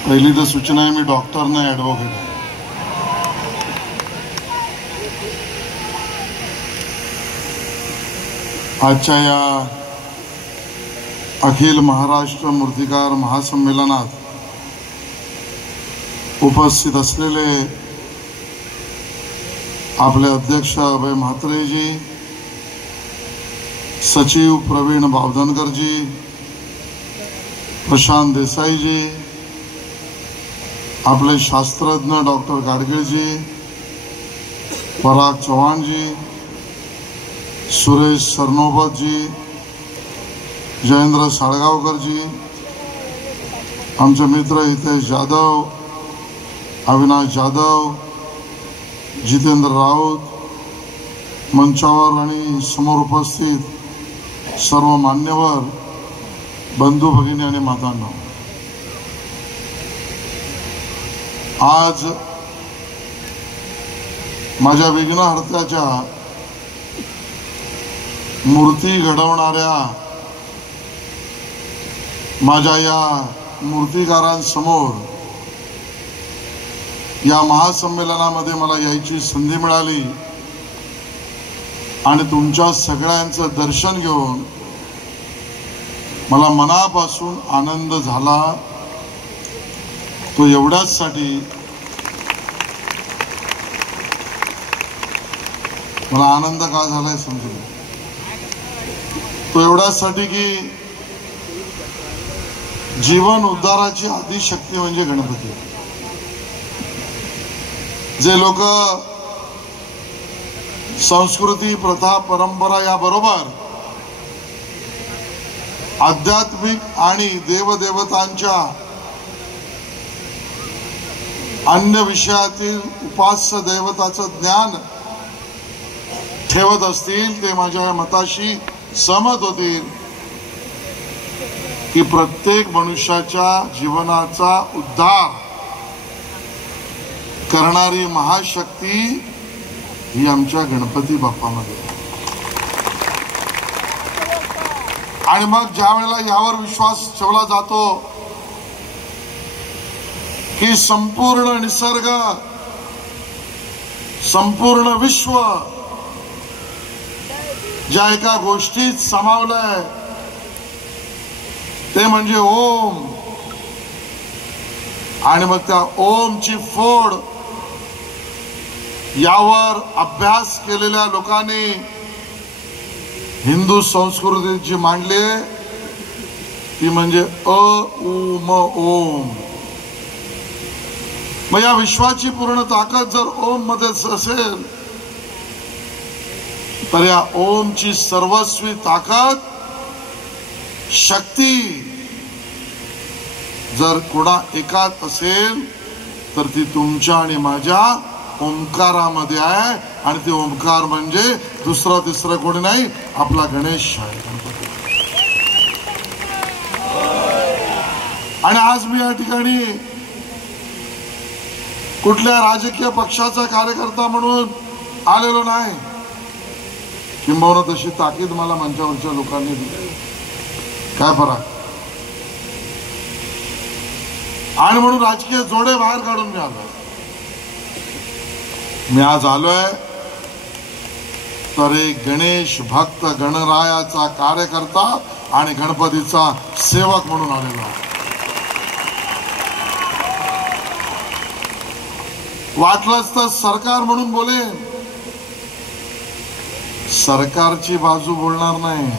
पहिली तर सूचना आहे, मी डॉक्टर नाही, ॲडव्होकेट आहे. आजच्या या अखिल महाराष्ट्र मूर्तिकार महासंमेलनात उपस्थित असलेले आपले अध्यक्ष अभय म्हात्रेजी, सचिव प्रवीण बावधनकरजी, प्रशांत देसाईजी, आपले शास्त्रज्ञ डॉक्टर गाडगीळजी, पराग चव्हाणजी, सुरेश सरनोबतजी, जयेंद्र साळगावकरजी, आमचे मित्र हितेश जाधव, अविनाश जाधव, जितेंद्र राऊत, मंचावर आणि समोर उपस्थित सर्व मान्यवर बंधू भगिनी आणि मातांनो, आज माझ्या विघ्नहर्त्याच्या मूर्ती घडवणाऱ्या माझ्या या मूर्तिकारांसमोर या महासंमेलनामध्ये मला यायची संधी मिळाली आणि तुमच्या सगळ्यांचं दर्शन घेऊन मला मनापासून आनंद झाला. तो एवढ्याचसाठी, मला आनंद का झालाय समजून, तो एवढ्याचसाठी की जीवन उद्धाराची आदिशक्ती म्हणजे गणपती. जे लोक संस्कृती, प्रथा, परंपरा याबरोबर आध्यात्मिक आणि देवदेवतांच्या अन्य विषयातील उपास्य दैवताचं ज्ञान ठेवत असतील ते माझ्या या मताशी सहमत होतील की प्रत्येक मनुष्याच्या जीवनाचा उद्धार करणारी महाशक्ती ही आमच्या गणपती बाप्पामध्ये. आणि मग ज्या वेळेला यावर विश्वास ठेवला जातो की संपूर्ण निसर्ग, संपूर्ण विश्व ज्या एका गोष्टीत सामावलंय ते म्हणजे ओम, आणि मग त्या ओमची फोड यावर अभ्यास केलेल्या लोकांनी हिंदू संस्कृतीत जी मांडली ती म्हणजे अ-उ-म ओम. मग या विश्वाची पूर्ण ताकद जर ओम मध्ये असेल तर या ओमची सर्वस्वी ताकद, शक्ती जर कोणा एकात असेल तर ती तुमच्या आणि माझ्या ओंकारामध्ये आहे. आणि ते ओंकार म्हणजे दुसरा तिसरा कोणी नाही, आपला गणेश आहे, गणपती. आणि आज मी या ठिकाणी कुठल्या राजकीय पक्षाचा कार्यकर्ता म्हणून आलेलो नाही, किंबहुना तशी ताकीद मला मंचावरच्या लोकांनी दिली. काय फरक? आणि म्हणून राजकीय जोडे बाहेर काढून मी आलोय. मी आज आलोय तर एक गणेश भक्त, गणरायाचा कार्यकर्ता आणि गणपतीचा सेवक म्हणून आलेलो आहे. वाटलंच तर सरकार म्हणून बोलेन, सरकारची बाजू बोलणार नाही.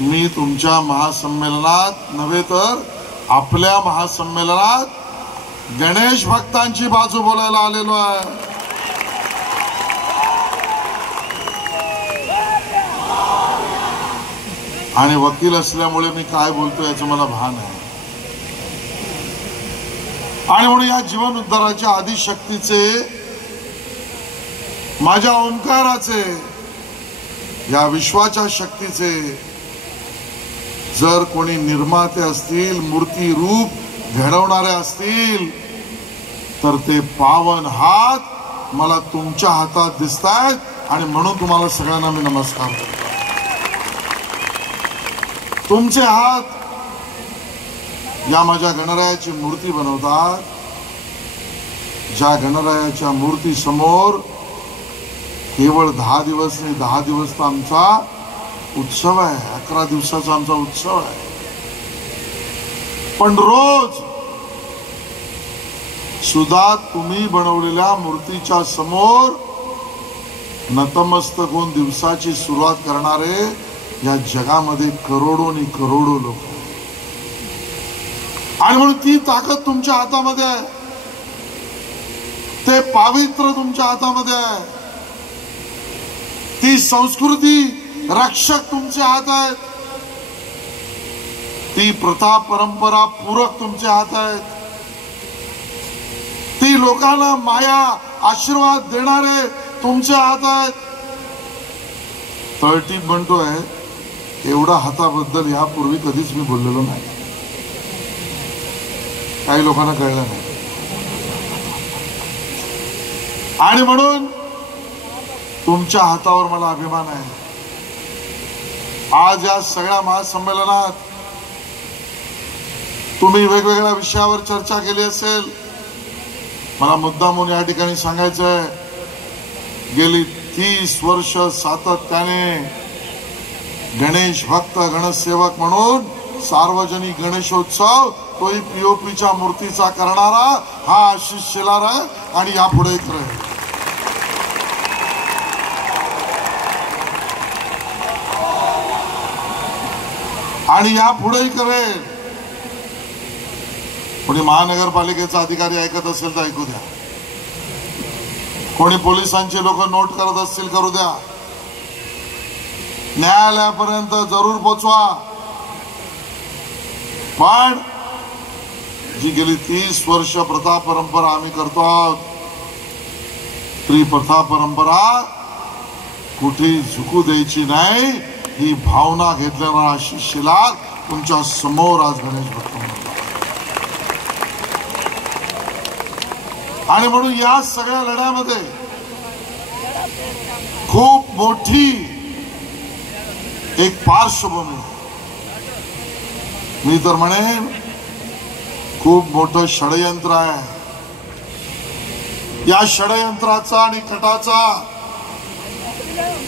मी तुमच्या महासंमेलनात नव्हे तर आपल्या महासंमेलनात गणेश भक्तांची बाजू बोलायला आलेलो आहे. आणि वकील असल्यामुळे मी काय बोलतो याचं मला भान आहे. आणि म्हणून या जीवन उद्धाराच्या आदिशक्तीचे, माझ्या ओंकाराचे, या विश्वाच्या शक्तीचे जर कोणी निर्माते असतील, मूर्ती रूप घडवणारे असतील तर ते पावन हात मला तुमच्या हातात दिसतायत. आणि म्हणून तुम्हाला सगळ्यांना मी नमस्कार करतो. तुमचे हात या माझ्या गणरायाची मूर्ती बनवतात. ज्या गणरायाच्या मूर्ती समोर केवळ 10 दिवस नाही, 10 दिवस तर आमचा उत्सव आहे, 11 दिवसाचा आमचा उत्सव आहे. पण रोज सुद्धा तुम्ही बनवलेल्या मूर्तीच्या समोर नतमस्तक होऊन दिवसाची सुरुवात करणारे या जगामध्ये करोडोनी करोडो लोक आहेत. आणि म्हणून ती ताकद तुमच्या हातामध्ये आहे, ते पावित्र्य तुमच्या हातामध्ये आहे, ती संस्कृती रक्षक तुमचे हात आहेत, ती प्रथा परंपरा पूरक तुमचे हात आहेत, ती लोकांना माया आशीर्वाद देणारे तुमचे हात आहेत. तळटीप म्हणतोय एवढा हाताबद्दल यापूर्वी कधीच मी बोललेलो नाही. काही लोकांना कळलं नाही. आणि म्हणून तुमच्या हातावर मला अभिमान आहे. आज या सगळ्या महासंमेलनात तुम्ही वेगवेगळ्या विषयावर चर्चा केली असेल. मला मुद्दामून या ठिकाणी सांगायचं आहे, गेली 30 वर्ष सातत्याने गणेश भक्त गणसेवक म्हणून सार्वजनिक गणेशोत्सव तोही पीओपीच्या मूर्तीचा करणारा हा आशिष शेलार आहे आणि यापुढे करेल. आणि यापुढेही करेल. कोणी महानगरपालिकेचा अधिकारी ऐकत असेल तर ऐकू द्या, कोणी पोलिसांचे लोक नोट करत असतील करू द्या, न्यायालयापर्यंत जरूर पोचवा. पण जी गेली 30 वर्ष प्रथा परंपरा आम्ही करतो आहोत, ती प्रथा परंपरा कुठेही झुकू द्यायची नाही, ही भावना घेतलेला आशिष शेलार तुमच्या समोर आज गणेश भक्त म्हणतात. आणि म्हणून या सगळ्या लढ्यामध्ये खूप मोठी एक पार्श्वभूमी, मी तर म्हणेन खूप मोठं षडयंत्र आहे. या षडयंत्राचा आणि कटाचा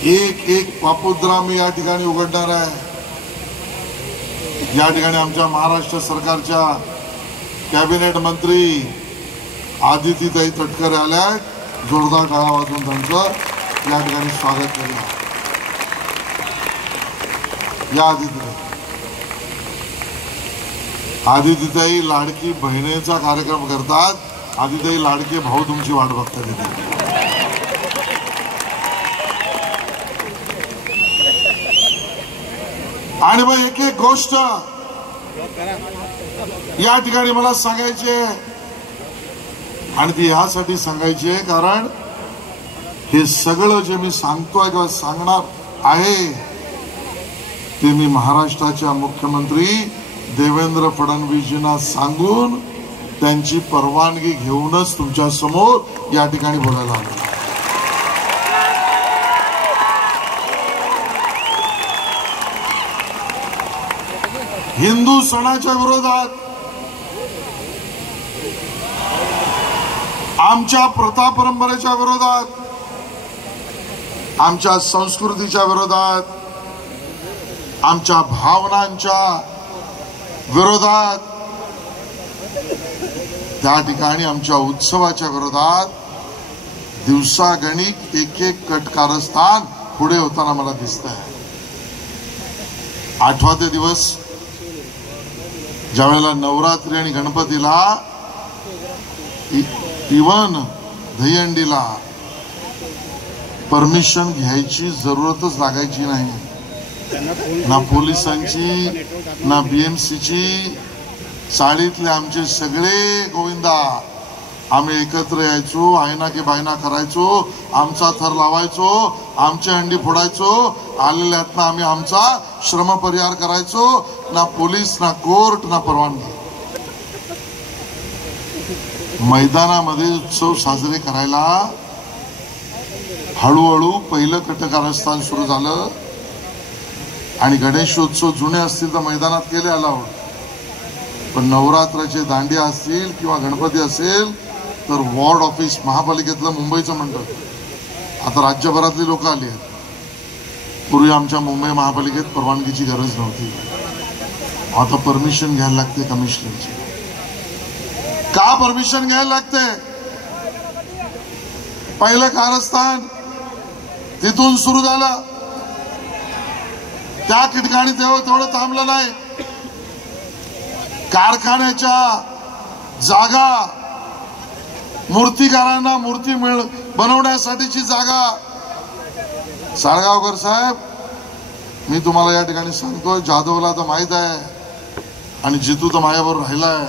एक एक पापुद्रा मी या ठिकाणी उघडणार आहे. या ठिकाणी आमच्या महाराष्ट्र सरकारच्या कॅबिनेट मंत्री आदितीताई तटकरे आल्या. जोरदार टाळ्या वाजवून त्यांचं या ठिकाणी स्वागत केलं. या आदितीताई लाडकी बहिणीचा कार्यक्रम करतात. आदितीताई लाडके भाऊ तुमची वाट बघतात तिथे. आणि मग एक एक गोष्ट या ठिकाणी मला सांगायची आहे, आणि ती ह्यासाठी सांगायची आहे कारण हे सगळं जे मी सांगतोय किंवा सांगणार आहे ते मी महाराष्ट्राच्या मुख्यमंत्री देवेंद्र फडणवीसजींना सांगून त्यांची परवानगी घेऊनच तुमच्या समोर या ठिकाणी बोलायला आलो. हिंदू सणाच्या विरोधात, आमच्या प्रथा परंपरेच्या विरोधात, आमच्या संस्कृतीच्या विरोधात, आमच्या भावनांच्या विरोधात, त्या ठिकाणी आमच्या उत्सवाच्या विरोधात दिवसागणिक एक एक कटकारस्थान पुढे होताना मला दिसत आहे. 8वा ते दिवस ज्यावेळेला नवरात्री आणि गणपतीला इवन दहीहंडीला परमिशन घ्यायची जरूरतच लागायची नाही. ना पोलिसांची ना बीएमसीची. चाळीतले आमचे सगळे गोविंदा आम्ही एकत्र यायचो, आयना की बायना करायचो, आमचा थर लावायचो, आमची हंडी फोडायचो, आलेल्यातनं आम्ही आमचा श्रमपरिहार करायचो. ना पोलीस ना कोर्ट ना परवानगी. मैदानामध्ये उत्सव साजरे करायला हळूहळू पहिलं कटकारस्थान सुरू झालं आणि गणेशोत्सव जुने असतील तर मैदानात केले अलाउड, पण नवरात्राचे दांडिया असतील किंवा गणपती असेल तर वॉर्ड ऑफिस महापालिकेतलं मुंबईचं मंडळ, आता राज्यभरातली लोक आली आहेत. पूर्वी आमच्या मुंबई महापालिकेत परवानगीची गरज नव्हती, आता परमिशन घ्यायला लागते कमिशनरची. का परमिशन घ्यायला लागते? पहिलं कारस्थान तिथून सुरू झालं, त्या ठिकाणी तेवढं थांबलं नाही. कारखान्याच्या जागा, मूर्तिकारांना मूर्ती बनवण्यासाठीची जागा. साळगावकर साहेब, मी तुम्हाला या ठिकाणी सांगतोय, जाधवला तर माहित आहे आणि जितू तर माझ्याबरोबर राहिलाय.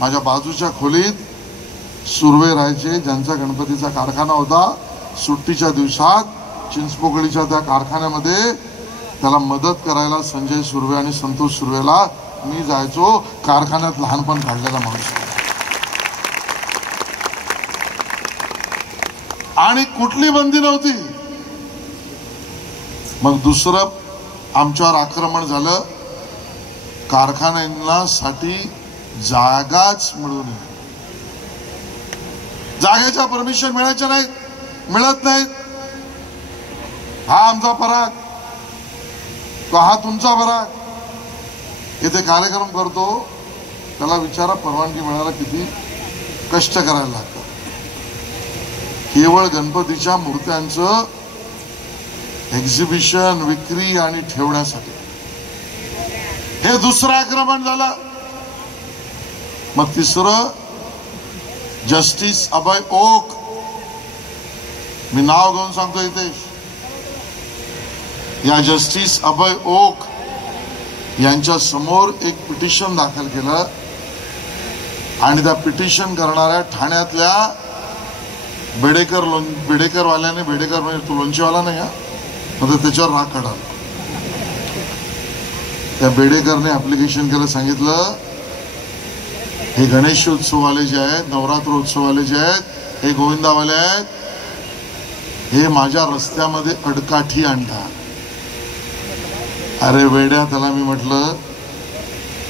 माझ्या बाजूच्या खोलीत सुर्वे राहायचे, ज्यांचा गणपतीचा कारखाना होता. सुट्टीच्या दिवसात चिंचपोकळीच्या त्या कारखान्यामध्ये त्याला मदत करायला संजय सुर्वे आणि संतोष सुर्वेला मी जायचो. कारखान्यात लहानपण काढलेला माणूस आणि कुठली बंदी नव्हती. मग दुसरं आमच्यावर आक्रमण झालं, कारखान्यांना साठी जागाच मिळू नये. जागेच्या परमिशन मिळायच्या नाहीत, मिळत नाहीत. हा आमचा पराग, तो हा तुमचा पराग. इथे कार्यक्रम करतो त्याला विचारा परवानगी मिळायला किती कष्ट करायला लागतात. केवळ गणपतीच्या मूर्त्यांचं एक्झिबिशन, विक्री आणि ठेवण्यासाठी. हे दुसरं आक्रमण झालं. मग तिसरं, जस्टिस अभय ओक, मी नाव घेऊन सांगतो इथे, या जस्टिस अभय ओक यांच्या समोर एक पिटिशन दाखल केलं आणि त्या पिटिशन करणाऱ्या ठाण्यातल्या बेडेकरवाल्याने, बेडेकर म्हणजे तो लोणचेवाला नाही हा, म्हणजे त्याच्यावर राग काढाला. त्या बेडेकरने ऍप्लिकेशन केलं, सांगितलं हे गणेशोत्सववाले जे आहेत, नवरात्रोत्सववाले जे आहेत, हे गोविंदावाले आहेत, हे माझ्या रस्त्यामध्ये अडकाठी आणतात. अरे वेड्या, त्याला मी म्हटलं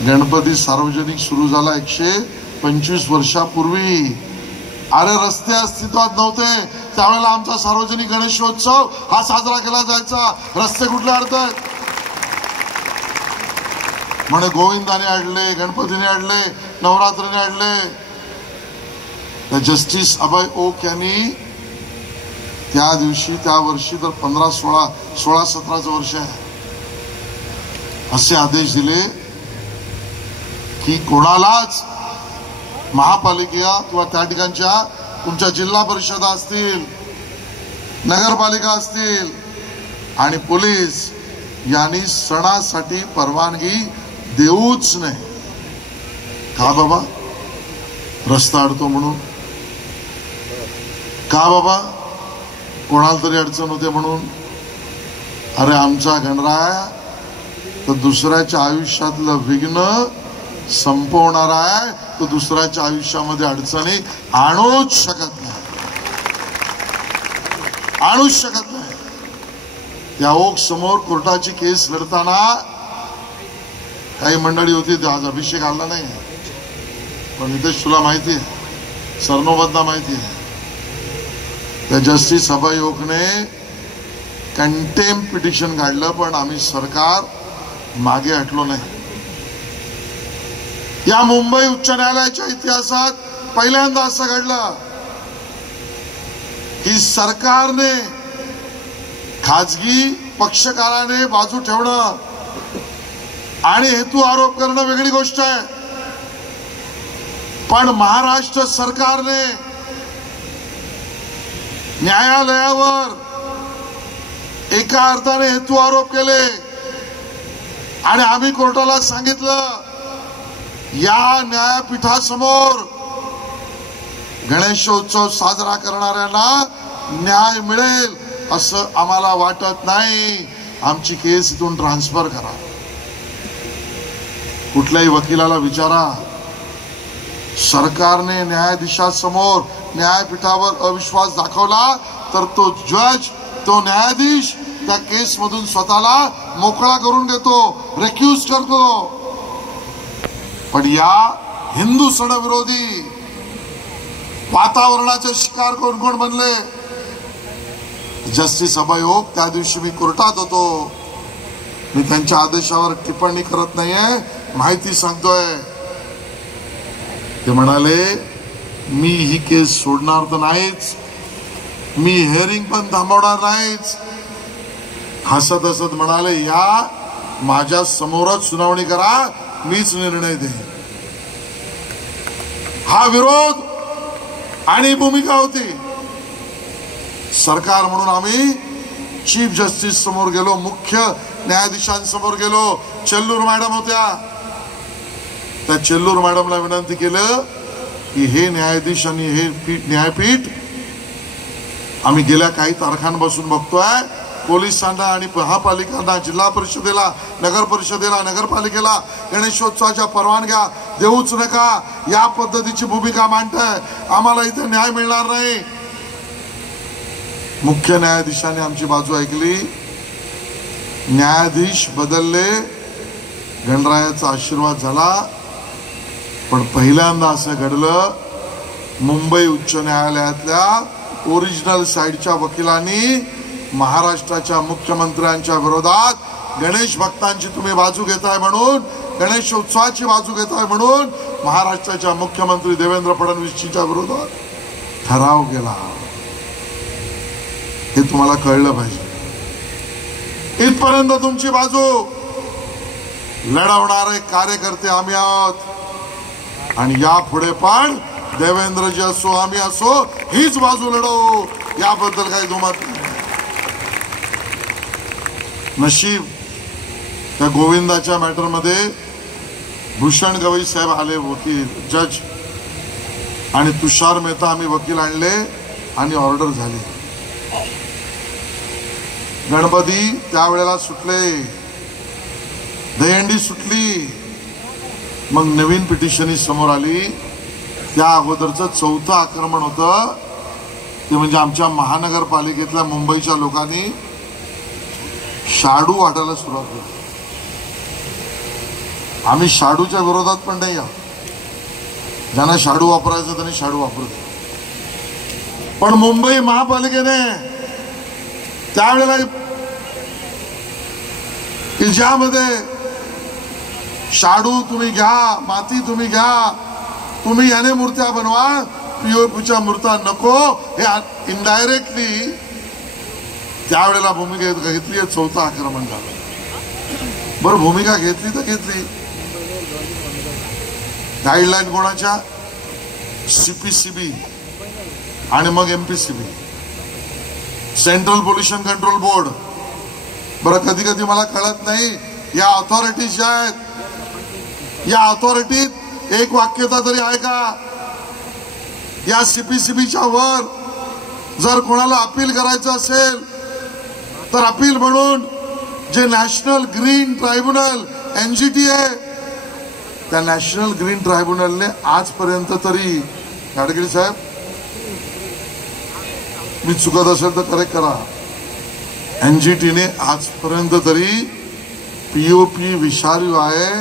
गणपती सार्वजनिक सुरू झाला 125 वर्षापूर्वी. अरे रस्ते अस्तित्वात नव्हते त्यावेळेला आमचा सार्वजनिक गणेशोत्सव हा साजरा केला जायचा. रस्ते कुठले अडतात? म्हणे गोविंदाने अडले, गणपतीने अडले, नवरात्रीने अडले. तर जस्टिस अभय ओक यांनी त्या दिवशी, त्या वर्षी तर 16-17 वर्ष आहे, असे आदेश दिले की कोणालाच महापालिका किंवा त्या ठिकाणच्या तुमच्या जिल्हा परिषदा असतील, नगरपालिका असतील आणि पोलीस यांनी सणासाठी परवानगी देऊच नाही. का बाबा? रस्ता अडतो म्हणून? का बाबा? कोणाला तरी अडचण होते म्हणून? अरे आमचा गणराय तर दुसऱ्याच्या आयुष्यातलं विघ्न संपवणारा आहे, तो दुसऱ्याच्या आयुष्यामध्ये अडचणी आणूच शकत नाही, आणूच शकत नाही. त्या ओक समोर कोर्टाची केस लढताना काही मंडळी होती, आज अभिषेक आला नाही, पण इथे तुला माहिती आहे, सरनोबतला माहिती आहे, त्या जस्टिस अभय ओकने कंटेम्प्ट पिटिशन काढलं, पण आम्ही सरकार मागे हटलो नाही. या मुंबई उच्च न्यायालयाच्या इतिहासात पहिल्यांदा असं घडलं की सरकारने, खाजगी पक्षकाराने बाजू ठेवणं आणि हेतू आरोप करणं वेगळी गोष्ट आहे, पण महाराष्ट्र सरकारने न्यायालयावर एका अर्थाने हेतू आरोप केले आणि आम्ही कोर्टाला सांगितलं या न्यायपीठासमोर गणेशोत्सव साजरा करणाऱ्यांना न्याय मिळेल असं आम्हाला वाटत नाही. आमची केस इथून ट्रान्सफर करा. कुठल्याही वकिलाला विचारा, सरकारने न्यायाधीशासमोर, न्यायपीठावर अविश्वास दाखवला तर तो जज, तो न्यायाधीश त्या केस मधून स्वतःला मोकळा करून देतो, रेक्यूज करतो. पण या हिंदू सण विरोधी वातावरणाचे शिकार कोण कोण बनले? जस्टिस अभययोग, त्या दिवशी मी कोर्टात होतो. मी त्यांच्या आदेशावर टिप्पणी करत नाहीये, माहिती सांगतोय. ते म्हणाले मी ही केस सोडणार तर नाहीच, मी हिअरिंग पण थांबवणार नाहीच. हसत हसत म्हणाले या माझ्या समोरच सुनावणी करा, मीच निर्णय दे. हा विरोध आणि भूमिका होती. सरकार म्हणून आम्ही चीफ जस्टिस समोर गेलो, मुख्य न्यायाधीशांसमोर गेलो. चेल्लूर मॅडम होत्या, त्या चेल्लूर मॅडमला विनंती केलं की हे न्यायाधीश आणि हे न्यायपीठ आम्ही गेल्या काही तारखांपासून बघतोय, पोलिसांना आणि महापालिकांना, जिल्हा परिषदेला, नगर परिषदेला, नगरपालिकेला गणेशोत्सवाच्या परवानग्या देऊच नका या पद्धतीची भूमिका मांडताय. आम्हाला इथे न्याय मिळणार नाही. मुख्य न्यायाधीशाने आमची बाजू ऐकली. न्यायाधीश बदलले, गणरायाचा आशीर्वाद झाला. पण पहिल्यांदा असं घडलं, मुंबई उच्च न्यायालयातल्या ओरिजिनल साइडच्या वकिलांनी महाराष्ट्राच्या मुख्यमंत्र्यांच्या विरोधात गणेश भक्तांची तुम्ही बाजू घेताय म्हणून, गणेशोत्सवाची बाजू घेताय म्हणून महाराष्ट्राच्या मुख्यमंत्री देवेंद्र फडणवीसच्या विरोधात ठराव केला. हे तुम्हाला कळलं पाहिजे. इथपर्यंत तुमची बाजू लढवणारे कार्यकर्ते आम्ही आहोत आणि यापुढे पण देवेंद्रजी असो आम्ही असो हीच बाजू लढवू, याबद्दल काही दुमत नाही. नशीब त्या गोविंदाच्या मॅटरमध्ये भूषण गवई साहेब आले, वकील जज, आणि तुषार मेहता आम्ही वकील आणले आणि ऑर्डर झाली. गणपती त्यावेळेला सुटले, दहीहंडी सुटली. मग नवीन पिटिशनी समोर आली. त्या अगोदरचं चौथं आक्रमण होतं ते म्हणजे आमच्या महानगरपालिकेतल्या मुंबईच्या लोकांनी शाडू वाटायला सुरुवात केली. आम्ही शाडूच्या विरोधात पण नाही आहोत, ज्यांना शाडू वापरायचं त्यांनी शाडू वापरू दे. पण मुंबई महापालिकेने त्यावेळेला की ज्यामध्ये शाडू तुम्ही घ्या, माती तुम्ही घ्या, तुम्ही याने मूर्त्या बनवा, पीओपीच्या मूर्त्या नको, हे इनडायरेक्टली त्यावेळेला भूमिका घेतली. चौथं आक्रमण झालं. बरं, भूमिका घेतली तर घेतली. गाईडलाईन कोणाच्या? सीपीसीबी आणि मग MPCB, central pollution control board. बरं, कधी कधी मला कळत नाही या ऑथॉरिटीज ज्या आहेत, या ऑथॉरिटीत एक वाक्यता तरी आहे का? या सीपीसीबीच्या वर जर कोणाला अपील करायचं असेल तर अपील म्हणून जे नॅशनल ग्रीन ट्रायब्युनल एनजीटी आहे, त्या नॅशनल ग्रीन ट्रायब्युनलने आजपर्यंत तरी, गाडगिरी साहेब मी चुकत असेल तर करेक्ट करा, एनजीटीने आजपर्यंत तरी पीओपी विषारी आहे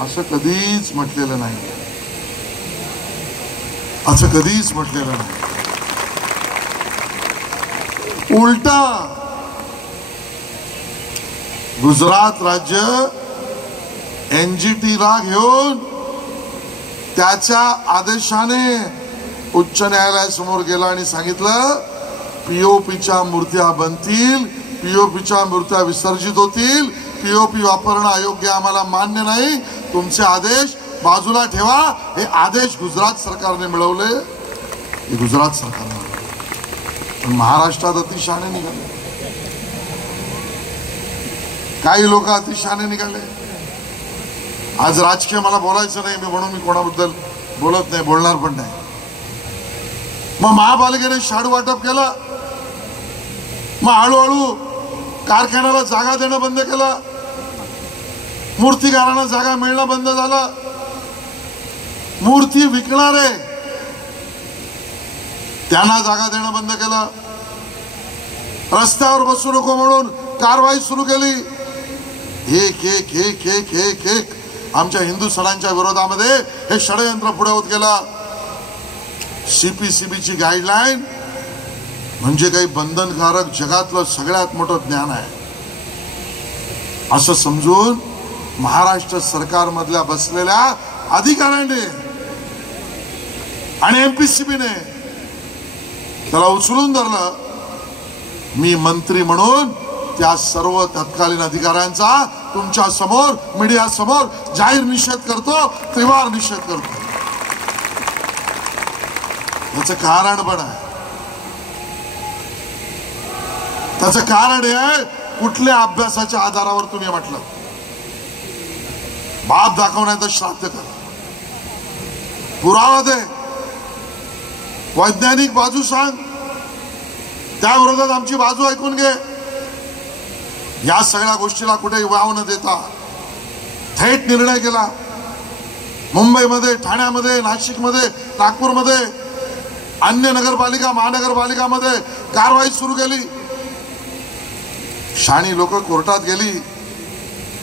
असं कधीच म्हटलेलं नाही. असं कधीच म्हटलेलं नाही. उलटा गुजरात राज्य एनजीटीला घेऊन त्याच्या आदेशाने उच्च न्यायालयासमोर गेला आणि सांगितलं पीओपीच्या मूर्त्या बनतील, पीओपीच्या मूर्त्या विसर्जित होतील, पीओपी वापरणं अयोग्य आम्हाला मान्य नाही, तुमचे आदेश बाजूला ठेवा. हे आदेश गुजरात सरकारने मिळवले, हे गुजरात सरकारने मिळवले. पण महाराष्ट्रात अतिशहाणे निघाले, काही लोक अतिशहाणे निघाले. आज राजकीय मला बोलायचं नाही, मी म्हणून मी कोणाबद्दल बोलत नाही, बोलणार पण नाही. मग महापालिकेने शाडू वाटप केलं, मग हळूहळू कारखान्याला जागा देणं बंद केलं, मूर्तिकारांना जागा मिळणं बंद झालं, मूर्ती विकणारे त्यांना जागा देणं बंद केलं, रस्त्यावर बसू नको म्हणून कारवाई सुरू केली. एक एक एक एक एक एक आमच्या हिंदू सणांच्या विरोधामध्ये हे षडयंत्र पुढे होत गेलं. CPCBची गाईडलाईन म्हणजे काही बंधनकारक जगातलं सगळ्यात मोठं ज्ञान आहे असं समजून महाराष्ट्र सरकारमधल्या बसलेल्या अधिकाऱ्यांनी आणि MPCBने त्याला उचलून धरलं. मी मंत्री म्हणून त्या सर्व तत्कालीन अधिकाऱ्यांचा तुमच्या समोर मीडिया समोर जाहीर निषेध करतो, त्रिवार निषेध करतो. त्याचं कारण पण आहे. त्याचं कारण हे आहे कुठल्या अभ्यासाच्या आधारावर तुम्ही म्हटलं. बाप दाखवण्याचं श्राद्ध करा, पुरावा दे, वैज्ञानिक बाजू सांग, त्या विरोधात आमची बाजू ऐकून घे. या सगळ्या गोष्टीला कुठेही वाव न देता थेट निर्णय केला. मुंबईमध्ये, ठाण्यामध्ये, नाशिकमध्ये, नागपूरमध्ये, अन्य नगरपालिका महानगरपालिकामध्ये कारवाई सुरू केली. शाणी लोक कोर्टात गेली.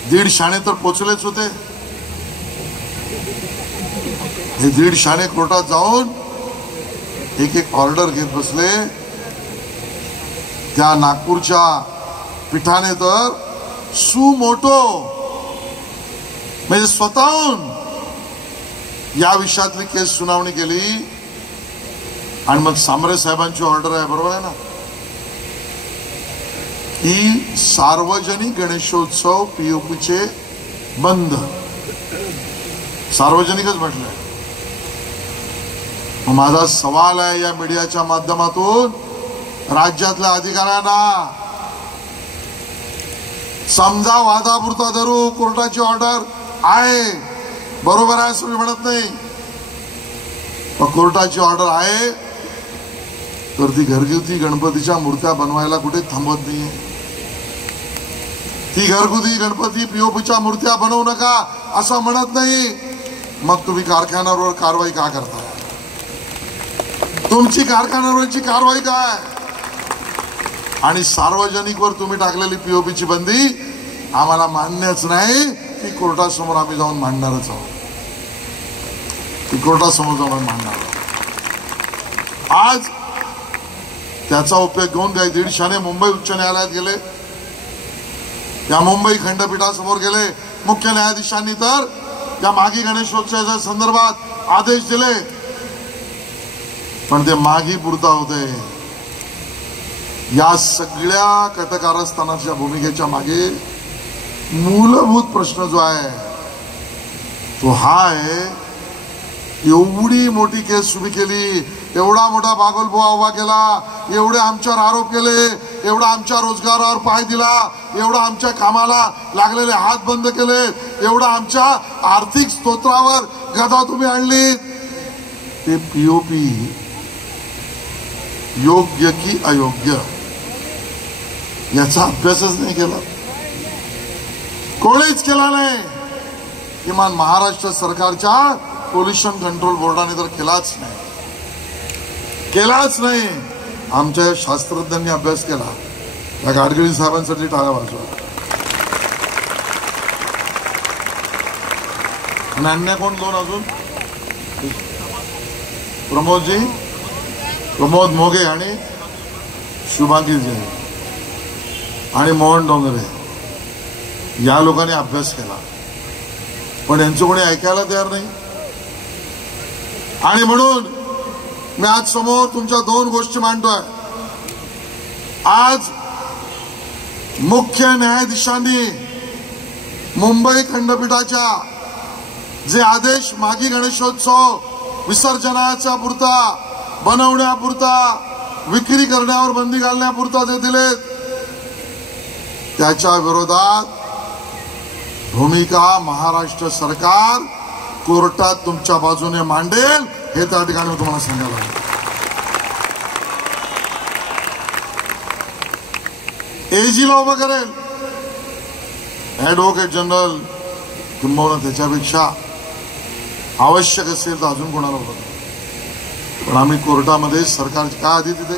1.5 शाणे तर पोचलेच होते. हे 1.5 शाणे कोर्टात जाऊन एक एक ऑर्डर घेत बसले. त्या नागपूरच्या पीठाने तर सुमोटो म्हणजे स्वतःहून या विषयातली केस सुनावणी केली. आणि मग सांबरे साहेबांची ऑर्डर आहे, बरोबर आहे ना, की सार्वजनिक गणेशोत्सव POPचे बंद. सार्वजनिकच म्हटलंय. माझा सवाल आहे या मीडियाच्या माध्यमातून राज्यातल्या अधिकाऱ्यांना, समजा वादापुरता धरू कोर्टाची ऑर्डर आहे, बरोबर आहे असं मी म्हणत नाही, पण कोर्टाची ऑर्डर आहे तर ती घरगुती गणपतीच्या मूर्त्या बनवायला कुठे थांबवत नाहीये. ती घरगुती गणपती POPच्या मूर्त्या बनवू नका असं म्हणत नाही. मग तुम्ही कारखान्यावर कारवाई का करताय? तुमची कारखान्यावरची कारवाई काय? आणि सार्वजनिकवर तुम्ही टाकलेली POPची बंदी आम्हाला मान्यच नाही. ती कोर्टासमोर आम्ही जाऊन मांडणारच आहोत. ती कोर्टासमोर जाऊन मांडणार. आज त्याचा उपयोग घेऊन काही 1.5 शाणे मुंबई उच्च न्यायालयात गेले. त्या मुंबई खंडपीठासमोर गेले. मुख्य न्यायाधीशांनी तर त्या माघी गणेशोत्सवाच्या संदर्भात आदेश दिले, पण ते माघी पुरता होते. या सगळ्या कटकारस्थानाच्या भूमिकेच्या मागे मूलभूत प्रश्न जो आहे तो हा आहे. एवढी मोठी केस उभी केली, एवढा मोठा बागोलबुवा उभा केला, एवढे आमच्यावर आरोप केले, एवढा आमच्या रोजगारावर पाय दिला, एवढा आमच्या कामाला लागलेले हात बंद केले, एवढा आमच्या आर्थिक स्तोत्रावर गदा तुम्ही आणली. ते POP योग्य की अयोग्य याचा अभ्यासच नाही केला, कोणीच केला नाही. किमान महाराष्ट्र सरकारच्या पोल्युशन कंट्रोल बोर्डाने तर केलाच नाही. आमच्या शास्त्रज्ञांनी अभ्यास केला. या गाडगिळी साहेबांसाठी टाळ्या वाजवा. आणि अन्य कोण दोन अजून प्रमोद मोगे आणि शुभांगी जैन आणि मोहन डोंगरे या लोकांनी अभ्यास केला, पण यांचं कोणी ऐकायला तयार नाही. आणि म्हणून मी आज समोर तुमच्या 2 गोष्टी मांडतोय. आज मुख्य न्यायाधीशांनी मुंबई खंडपीठाच्या जे आदेश माघी गणेशोत्सव विसर्जनाच्या पुरता, बनवण्यापुरता, विक्री करण्यावर बंदी घालण्यापुरता जे दिलेत, त्याच्या विरोधात भूमिका महाराष्ट्र सरकार कोर्टात तुमच्या बाजूने मांडेल हे त्या ठिकाणी मी तुम्हाला सांगायला हवं. AGला उभं करेल, ऍडव्होकेट जनरल किंबहुना त्याच्यापेक्षा आवश्यक असेल तर अजून कोणाला उभं करेल. पण आम्ही कोर्टामध्ये सरकार का आधी तिथे,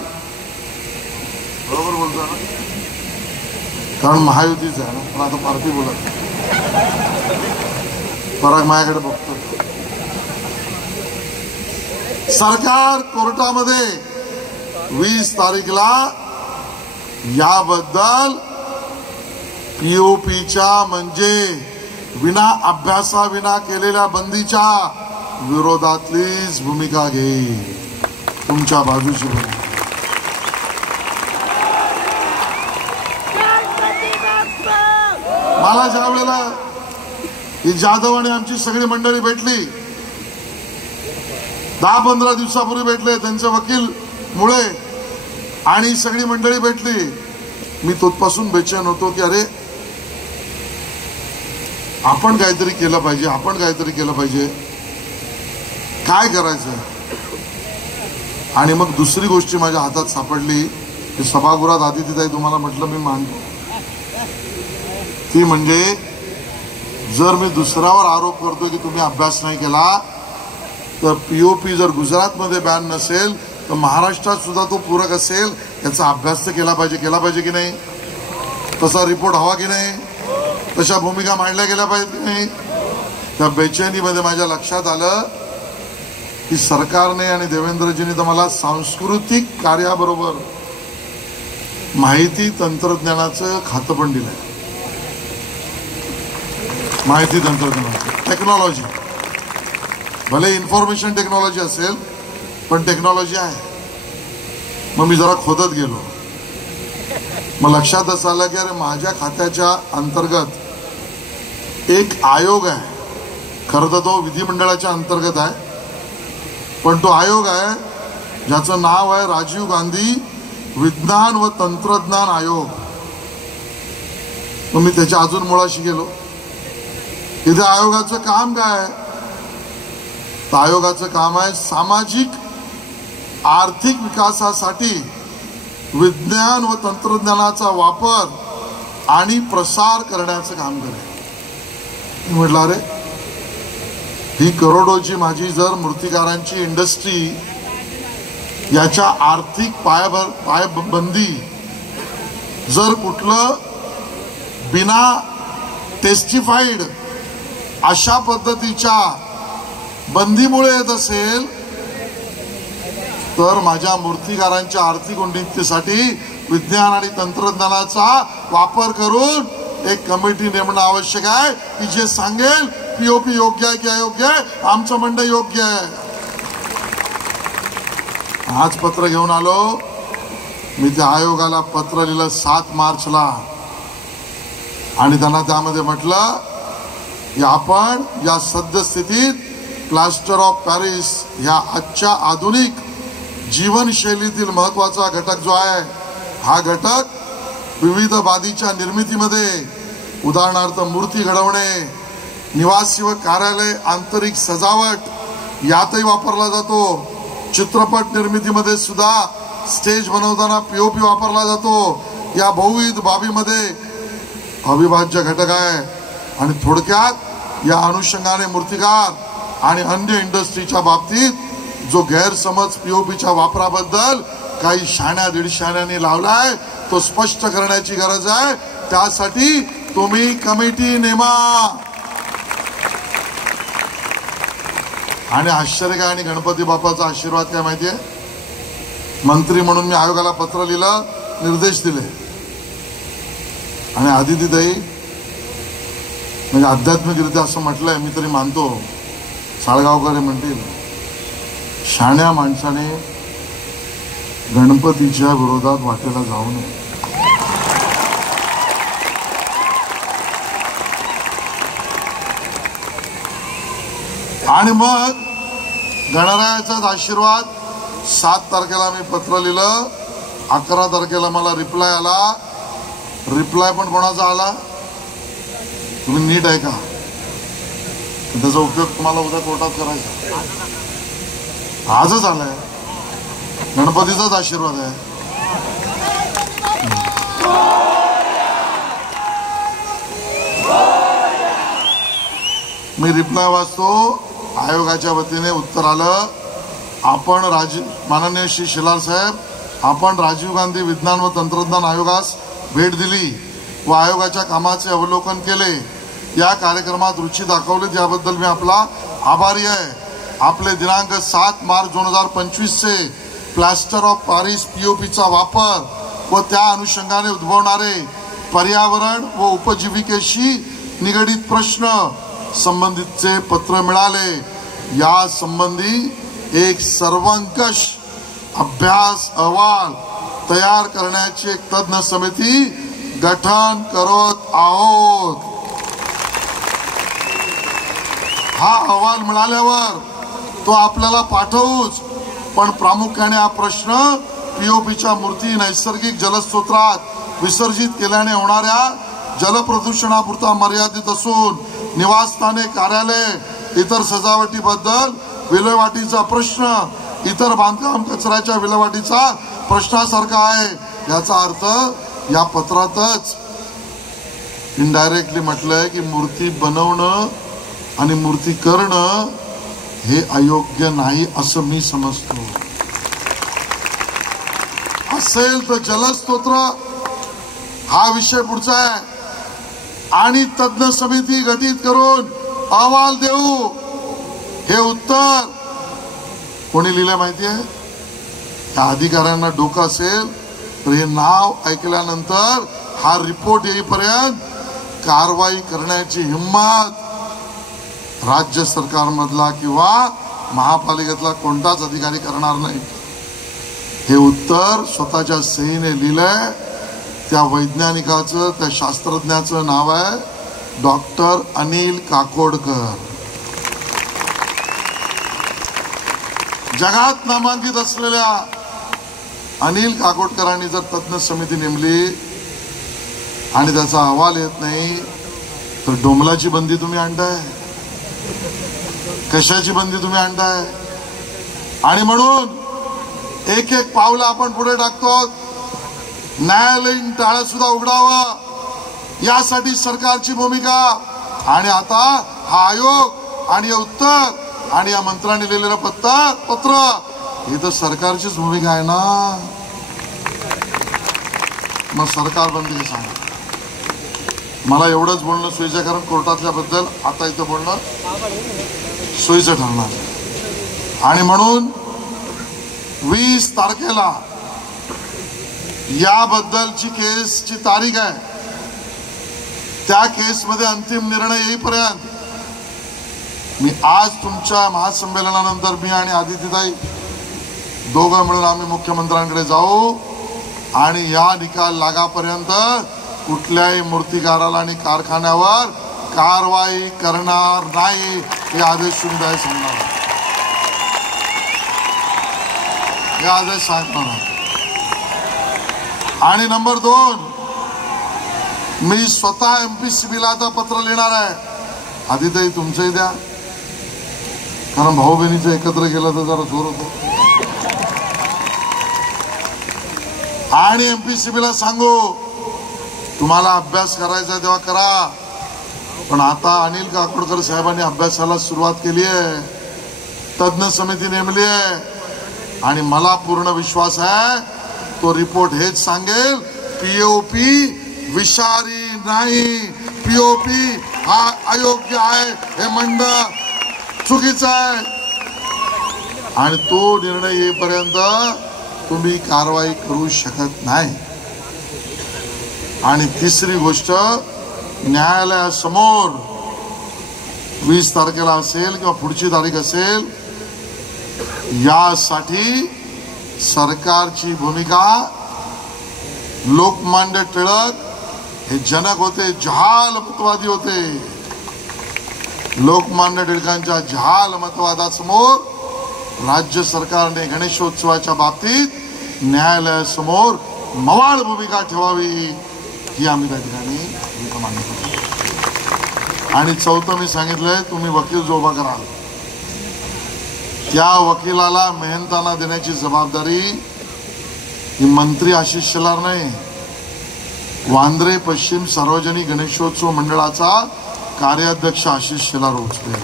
बरोबर बोलतो ना, कारण महायुतीच आहे ना. पण आता पार्टी बोलत पराग माझ्याकडे बघतो. सरकार कोर्टामध्ये 20 तारीखला याबद्दल पीओपीच्या म्हणजे विना अभ्यासाविना केलेल्या बंदीच्या विरोधातलीच भूमिका घेईल. तुमच्या बाजूची भूमिका. मला ज्या वेळेला ही जाधव आणि आमची सगळी मंडळी भेटली, 10-15 दिवसापूर्वी भेटले त्यांचे वकील मुळे आणि सगळी मंडळी भेटली, मी तोपासून बेचैन होतो की अरे आपण काहीतरी केलं पाहिजे, आपण काहीतरी केलं पाहिजे, काय करायचं. आणि मग दुसरी गोष्ट माझ्या हातात सापडली की सभागृहात आदितीताई तुम्हाला म्हटलं मी मानतो, ती म्हणजे जर मी दुसऱ्यावर आरोप करतोय की तुम्ही अभ्यास नाही केला, तर पीओपी जर गुजरातमध्ये बॅन नसेल तर महाराष्ट्रात सुद्धा तो पूरक असेल, याचा अभ्यास तर केला पाहिजे की नाही. तसा रिपोर्ट हवा की नाही, तशा भूमिका मांडल्या गेल्या पाहिजेत की नाही. त्या बेचैनीमध्ये माझ्या लक्षात आलं की सरकारने आणि देवेंद्रजींनी तर मला सांस्कृतिक कार्याबरोबर माहिती तंत्रज्ञानाचं खातं पण दिलंय. माहिती तंत्रज्ञानाचं, टेक्नॉलॉजी, भले इन्फॉर्मेशन टेक्नॉलॉजी असेल पण टेक्नॉलॉजी आहे. मग मी जरा खोदत गेलो, मग लक्षात असं आलं की अरे माझ्या खात्याच्या अंतर्गत एक आयोग आहे. खरं तर तो विधिमंडळाच्या अंतर्गत आहे, पण तो आयोग आहे ज्याचं नाव आहे राजीव गांधी विज्ञान व तंत्रज्ञान आयोग. मग मी त्याच्या अजून मुळाशी गेलो. इथे आयोगाचं काम काय आहे, तर आयोगाचं काम आहे सामाजिक आर्थिक विकासासाठी विज्ञान व तंत्रज्ञानाचा वापर आणि प्रसार करण्याचं काम करेल. मी म्हटलं अरे ही करोडोची माझी जर मूर्तिकारांची इंडस्ट्री याच्या आर्थिक पायबंदी जर कुठलं बिना टेस्टिफाईड अशा पद्धतीच्या बंदीमुळे येत असेल, तर माझ्या मूर्तिकारांच्या आर्थिक उन्नतीसाठी विज्ञान आणि तंत्रज्ञानाचा वापर करून एक कमिटी नेमणं आवश्यक आहे की जे सांगेल पीओपी योग्य आहे की अयोग्य आहे, आमचं म्हणणं योग्य आहे. आज पत्र घेऊन आलो मी, त्या आयोगाला पत्र लिहिलं 7 मार्चला आणि त्यांना त्यामध्ये म्हटलं की आपण या सद्यस्थितीत प्लास्टर ऑफ पॅरिस ह्या आजच्या आधुनिक जीवनशैलीतील महत्वाचा घटक जो आहे, हा घटक विविध बाबीच्या निर्मितीमध्ये, उदाहरणार्थ मूर्ती घडवणे, निवासी व कार्यालय आंतरिक सजावट यातही वापरला जातो. चित्रपट निर्मितीमध्ये सुद्धा स्टेज बनवताना पीओपी वापरला जातो. या बहुविध बाबीमध्ये अविभाज्य घटक आहे. आणि थोडक्यात या अनुषंगाने मूर्तिकार आणि अन्य इंडस्ट्रीच्या बाबतीत जो गैरसमज पीओपीच्या वापराबद्दल काही शाण्या दीडशाण्यांनी लावलाय तो स्पष्ट करण्याची गरज आहे. त्यासाठी तुम्ही कमिटी नेमा. आणि आश्चर्य काय आणि गणपती बाप्पाचा आशीर्वाद काय माहितीये, मंत्री म्हणून मी आयोगाला पत्र लिहिलं, निर्देश दिले आणि आदितीताई म्हणजे आध्यात्मिकरित्या असं म्हटलंय, मी तरी मानतो, साळगावकर म्हणतील शाण्या माणसाने गणपतीच्या विरोधात वाटेला जाऊ नये. आणि मग गणरायाचाच आशीर्वाद. 7 तारखेला मी पत्र लिहिलं, 11 तारखेला मला रिप्लाय आला. रिप्लाय पण कोणाचा आला तुम्ही नीट ऐका, त्याचा उपयोग तुम्हाला उद्या कोर्टात करायचा. आजच आलाय, गणपतीचाच आशीर्वाद आहे. मी रिप्लाय वाचतो. आयोगाच्या वतीने उत्तर आलं, आपण माननीय श्री शिलार साहेब, आपण राजीव गांधी विज्ञान व तंत्रज्ञान आयोगास भेट दिली. व आयोगाच्या कामाचे अवलोकन केले. या कार्यक्रमात रुची दाखवली याबद्दल मी आपला आभारी आहे. आपले दिनांक 7 मार्च 2025 चे प्लास्टर ऑफ पॅरिस पीओपीचा वापर व त्या अनुषंगाने उद्भवणारे पर्यावरण व उपजीविकेशी निगडित प्रश्न संबंधितचे पत्र मिळाले. या संबंधी एक सर्वंकष अभ्यास अहवाल तयार करण्याची एक तज्ञ समिती गठन करत आहोत. हा अहवाल मिळाल्यावर तो आपल्याला पाठवूच, पण प्रामुख्याने हा प्रश्न पीओपीच्या मूर्ती नैसर्गिक जलस्रोतात विसर्जित केल्याने होणाऱ्या जलप्रदूषणापुरता मर्यादित असून निवासस्थाने, कार्यालय, इतर सजावटीबद्दल विल्हेवाटीचा प्रश्न इतर बांधकाम कचऱ्याच्या विल्हेवाटीचा प्रश्नासारखा आहे. याचा अर्थ या पत्रातच इनडायरेक्टली म्हटलंय की मूर्ती बनवणं आणि मूर्ती करणं हे अयोग्य नाही असं मी समजतो. असेल तर जलस्रोत हा विषय पुढचा आहे आणि तज्ञ समिती गठीत करून अहवाल देऊ. हे उत्तर कोणी लिहिलं माहिती आहे? त्या अधिकाऱ्यांना डोकं असेल तर हे नाव ऐकल्यानंतर हा रिपोर्ट येईपर्यंत कारवाई करण्याची हिंमत राज्य सरकारमधला किंवा महापालिकेतला कोणताच अधिकारी करणार नाही. हे उत्तर स्वतःच्या सहीने लिहिलंय. त्या वैज्ञानिकाचं, त्या शास्त्रज्ञाचं नाव आहे डॉक्टर अनिल काकोडकर. जगात नामांकित असलेल्या अनिल काकोडकरांनी जर तज्ञ समिती नेमली आणि त्याचा अहवाल येत नाही तर डोंबलाची बंदी तुम्ही आणताय, कशाची बंदी तुम्ही आणताय? आणि म्हणून एक एक पावलं आपण पुढे टाकतो. न्यायालयीन टाळं सुद्धा उघडावं यासाठी सरकारची भूमिका. आणि आता हा आयोग आणि हे उत्तर आणि या मंत्र्यांनी लिहिलेलं पत्र ही तर सरकारचीच भूमिका आहे ना. मग सरकार बंदी सांगा. मला एवढंच बोलणं सोयीचं, कारण कोर्टातल्या बद्दल आता इथं बोलणं सोयीचं ठरणार. आणि म्हणून 20 तारखेला याबद्दलची केसची तारीख आहे. त्या केसमध्ये अंतिम निर्णय येईपर्यंत मी आज तुमच्या महासंमेलनानंतर मी आणि आदित्यताई दोघं मिळून आम्ही मुख्यमंत्र्यांकडे जाऊ आणि या निकाल लागापर्यंत कुठल्याही मूर्तिकाराला आणि कारखान्यावर कारवाई करणार नाही हे आदेश सुद्धा सांगणार. हे आदेश सांगणार. आणि नंबर 2, मी स्वतः MPCBला आता पत्र लिहिणार आहे. आदिताई तुमचंही द्या, कारण भाऊ बहिणीचं एकत्र केलं तर जरा जोर होतो. आणि MPCBला सांगू तुम्हाला अभ्यास करायचा तेव्हा करा, पण आता अनिल काकोडकर साहेबांनी अभ्यासाला सुरुवात केली आहे. तज्ञ समिती नेमली आहे आणि मला पूर्ण विश्वास आहे तो रिपोर्ट हेच सांगेल, पीओपी विषारी नाही, पीओपी हा अयोग्य आहे हे म्हणणं चुकीचं आहे. आणि तो निर्णय येईपर्यंत तुम्ही कारवाई करू शकत नाही. आणि तिसरी गोष्ट, न्यायालयासमोर 20 तारखेला असेल किंवा पुढची तारीख असेल, यासाठी सरकारची भूमिका. लोकमान्य टिळक हे जनक होते, जहालमतवादी होते. लोकमान्य टिळकांच्या जहालमतवादासमोर राज्य सरकारने गणेशोत्सवाच्या बाबतीत न्यायालयासमोर मवाळ भूमिका ठेवावी ही आम्ही त्या ठिकाणी भूमिका मान्य करतो. आणि चौथं मी सांगितलंय, तुम्ही वकील जो उभा कराल त्या वकिलाला मेहनताना देण्याची जबाबदारी ही मंत्री आशिष शेलार नाही, वांद्रे पश्चिम सार्वजनिक गणेशोत्सव मंडळाचा कार्याध्यक्ष आशिष शेलार उचलेल.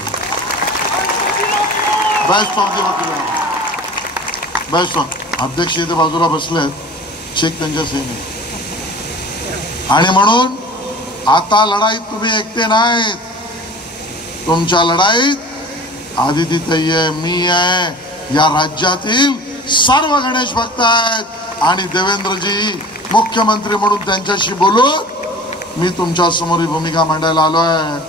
बेस्ट ऑफ दी वकील, बेस्ट ऑफ. अध्यक्ष इथे बाजूला बसलेत, चेक त्यांच्या सहीने. आणि म्हणून आता लढाईत तुम्ही एकटे नाहीत. तुमच्या लढाईत आदितीताई आहे, मी आहे, या राज्यातील सर्व गणेश भक्त आहेत. आणि देवेंद्रजी मुख्यमंत्री म्हणून त्यांच्याशी बोलून मी तुमच्या समोर ही भूमिका मांडायला आलोय.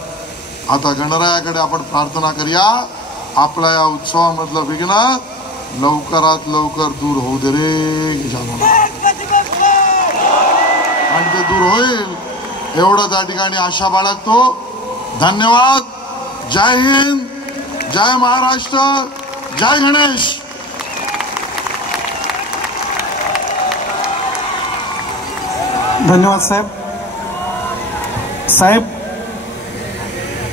आता गणरायाकडे आपण प्रार्थना करूया, आपल्या या उत्सवामधलं विघ्न लवकरात लवकर दूर होऊ दे रे, आणि ते दूर होईल एवढं त्या ठिकाणी आशा बाळगतो. धन्यवाद. जय हिंद, जय महाराष्ट्र, जय गणेश. धन्यवाद साहेब. साहेब